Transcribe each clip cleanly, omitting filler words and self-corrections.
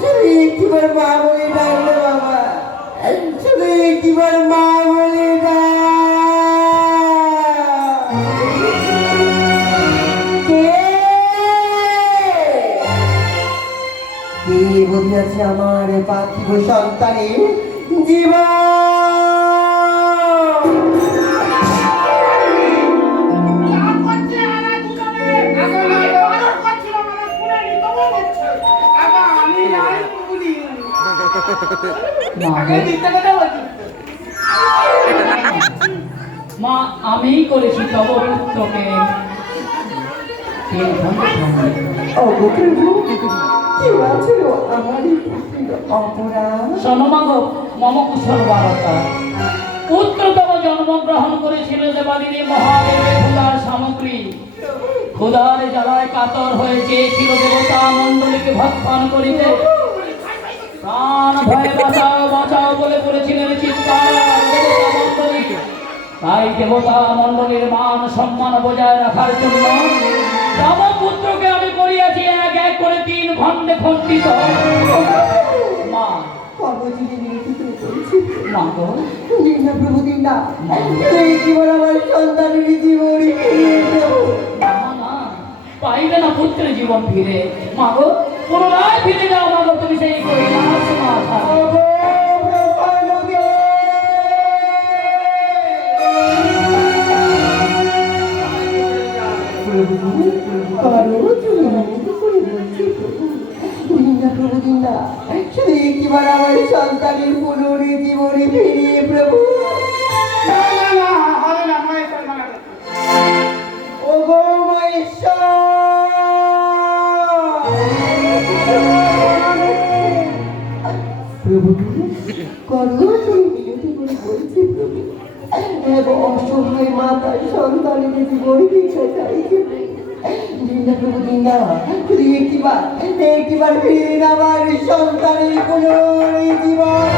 শুধু একটিবার মা বলে ডাকলো বাবা, শুধু একটিবার মা বলে কে বলিয়াছে আমার পার্থিব সন্তানের জীবন। মা আমি করেছি তব পুত্রকে শোনমাগো মম কুশল বারতা পুত্র তব জন্মগ্রহণ করেছিল দেবাদিনী মহাদেবের ক্ষুধার সামগ্রী। ক্ষুধার জ্বালায় কাতর হয়ে চেয়েছিল দেবতা মণ্ডলীকে ভক্ষণ করিতে। প্রাণ ভয়ে বাঁচাও বাঁচাও বলে করেছিলেন চিৎকার দেবতা মণ্ডলী। তাই দেবতা মণ্ডলীর মান সম্মান বজায় রাখার জন্য রামপুত্রকে আমি করিয়াছি এক এক করে 3 খণ্ডে খণ্ডিত। মা পাইবে না পুত্রের জীবন ফিরে। মাগো পুনরায় ফিরে যাও মাগো, তুমি সেই কৈলাস মাতা। শুধু একটিবার আমার সন্তানের পুনরুজ্জীবনে ফিরিয়ে প্রভু। ও গো মহেশ্বর, প্রভু করো তুমি বিনতি করে বলছি প্রভু, এবং অসহায় মাতার সন্তানের জীবন ভিক্ষা চাইছে প্রভু। দিনা শুধু একটিবার ফিরে আমার সন্তানের পুনরুজ্জীবন।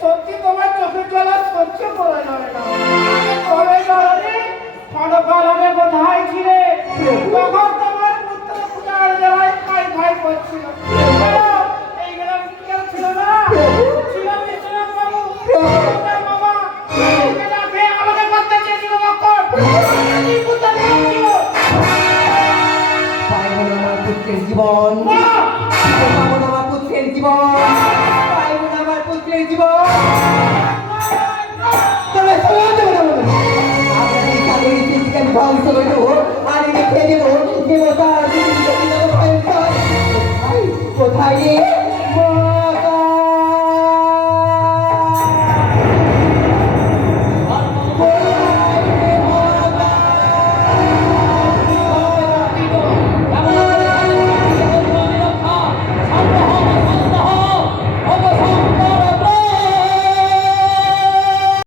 সত্যি তোমার চোখের জল সহ্য করা যাবে না। তবে ক্ষণকালে কোথায় ছিলে তখন তোমার পুত্র পূজার জ্বালায় খাই খাই করছিল। এই গ্রাম কেউ ছিল না, ছিল বিশ্বনাথ বাবু বাবা আমাদের করতে চেয়েছিল মক্কর পুত্র ছিল। পাইব না আমার পুত্রের জীবন, পাইব না আমার পুত্রের জীবন, পাইব না আমার পুত্রের জীবন। তবে ধ্বংস করে দেবো আর রেখে দেবো দেবতা কোথায়